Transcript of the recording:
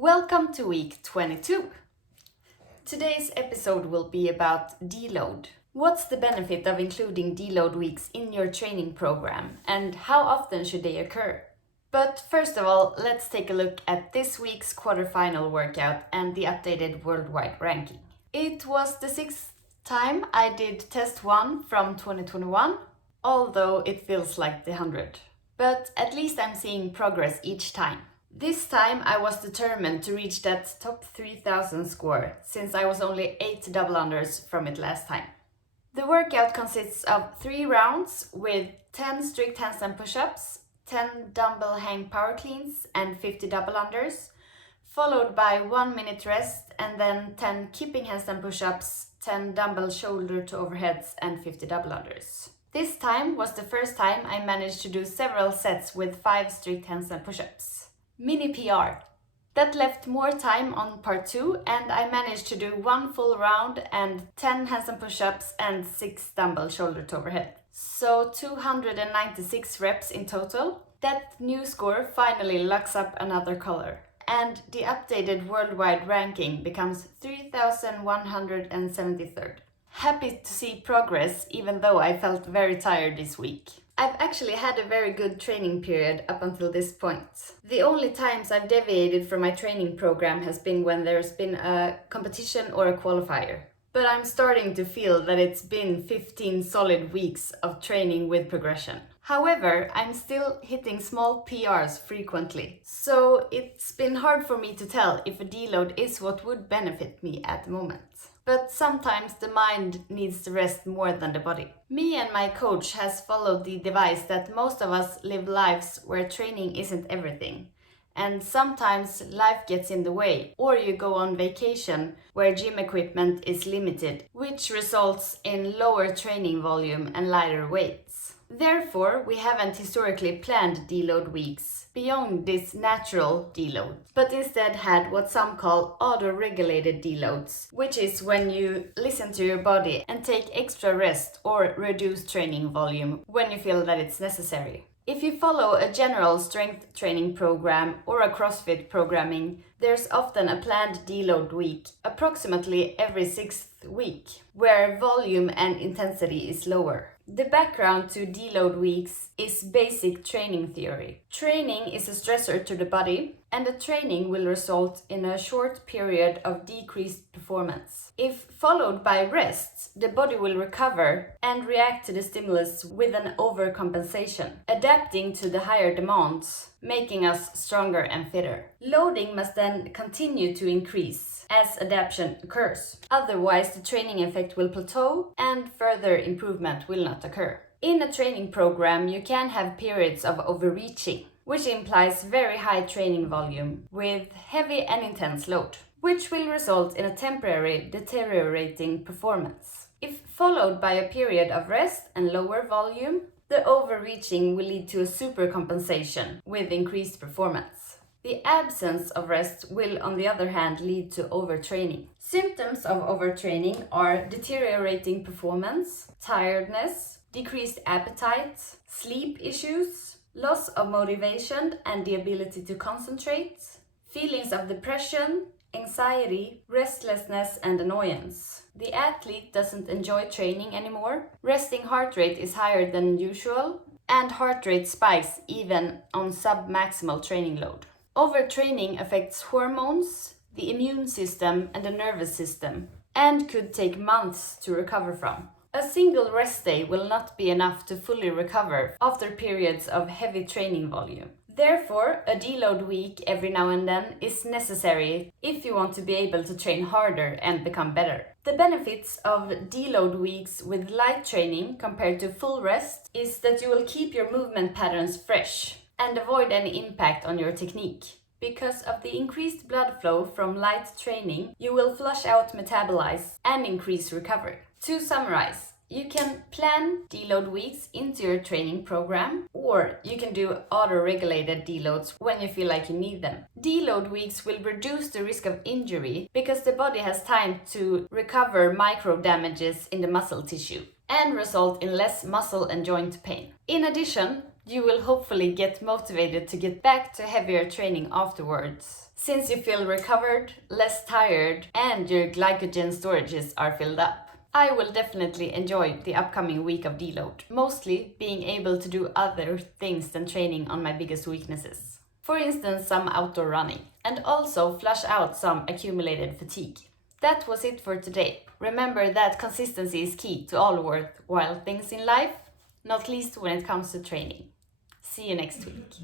Welcome to week 22. Today's episode will be about deload. What's the benefit of including deload weeks in your training program and how often should they occur? But first of all, let's take a look at this week's quarterfinal workout and the updated worldwide ranking. It was the 6th time I did test 1 from 2021, although it feels like the 100. But at least I'm seeing progress each time. This time I was determined to reach that top 3000 score, since I was only 8 double unders from it last time. The workout consists of 3 rounds with 10 strict handstand push-ups, 10 dumbbell hang power cleans and 50 double unders, followed by 1 minute rest and then 10 keeping handstand push-ups, 10 dumbbell shoulder to overheads and 50 double unders. This time was the first time I managed to do several sets with 5 strict handstand push-ups. Mini PR. That left more time on part 2 and I managed to do 1 full round and 10 handstand push-ups and 6 dumbbell shoulder to overhead. So 296 reps in total. That new score finally locks up another color. And the updated worldwide ranking becomes 3173rd. Happy to see progress even though I felt very tired this week. I've actually had a very good training period up until this point. The only times I've deviated from my training program has been when there's been a competition or a qualifier. But I'm starting to feel that it's been 15 solid weeks of training with progression. However, I'm still hitting small PRs frequently, so it's been hard for me to tell if a deload is what would benefit me at the moment. But sometimes the mind needs to rest more than the body. Me and my coach has followed the device that most of us live lives where training isn't everything. And sometimes life gets in the way, or you go on vacation where gym equipment is limited, which results in lower training volume and lighter weights. Therefore, we haven't historically planned deload weeks beyond this natural deload, but instead had what some call auto-regulated deloads, which is when you listen to your body and take extra rest or reduce training volume when you feel that it's necessary. If you follow a general strength training program or a CrossFit programming, there's often a planned deload week, approximately every 6th week, where volume and intensity is lower. The background to deload weeks is basic training theory. Training is a stressor to the body, and the training will result in a short period of decreased performance. If followed by rest, the body will recover and react to the stimulus with an overcompensation, adapting to the higher demands, making us stronger and fitter. Loading must then continue to increase as adaptation occurs. Otherwise, the training effect will plateau and further improvement will not occur. In a training program, you can have periods of overreaching, which implies very high training volume with heavy and intense load, which will result in a temporary deteriorating performance. If followed by a period of rest and lower volume, the overreaching will lead to a supercompensation with increased performance. The absence of rest will, on the other hand, lead to overtraining. Symptoms of overtraining are deteriorating performance, tiredness, decreased appetite, sleep issues, loss of motivation and the ability to concentrate, feelings of depression, anxiety, restlessness and annoyance. The athlete doesn't enjoy training anymore, resting heart rate is higher than usual, and heart rate spikes even on sub-maximal training load. Overtraining affects hormones, the immune system and the nervous system, and could take months to recover from. A single rest day will not be enough to fully recover after periods of heavy training volume. Therefore, a deload week every now and then is necessary if you want to be able to train harder and become better. The benefits of deload weeks with light training compared to full rest is that you will keep your movement patterns fresh and avoid any impact on your technique. Because of the increased blood flow from light training, you will flush out metabolites and increase recovery. To summarize, you can plan deload weeks into your training program, or you can do auto-regulated deloads when you feel like you need them. Deload weeks will reduce the risk of injury because the body has time to recover micro damages in the muscle tissue and result in less muscle and joint pain. In addition, you will hopefully get motivated to get back to heavier training afterwards, since you feel recovered, less tired, and your glycogen storages are filled up. I will definitely enjoy the upcoming week of deload, mostly being able to do other things than training on my biggest weaknesses. For instance, some outdoor running, and also flush out some accumulated fatigue. That was it for today. Remember that consistency is key to all worthwhile things in life, not least when it comes to training. See you next week.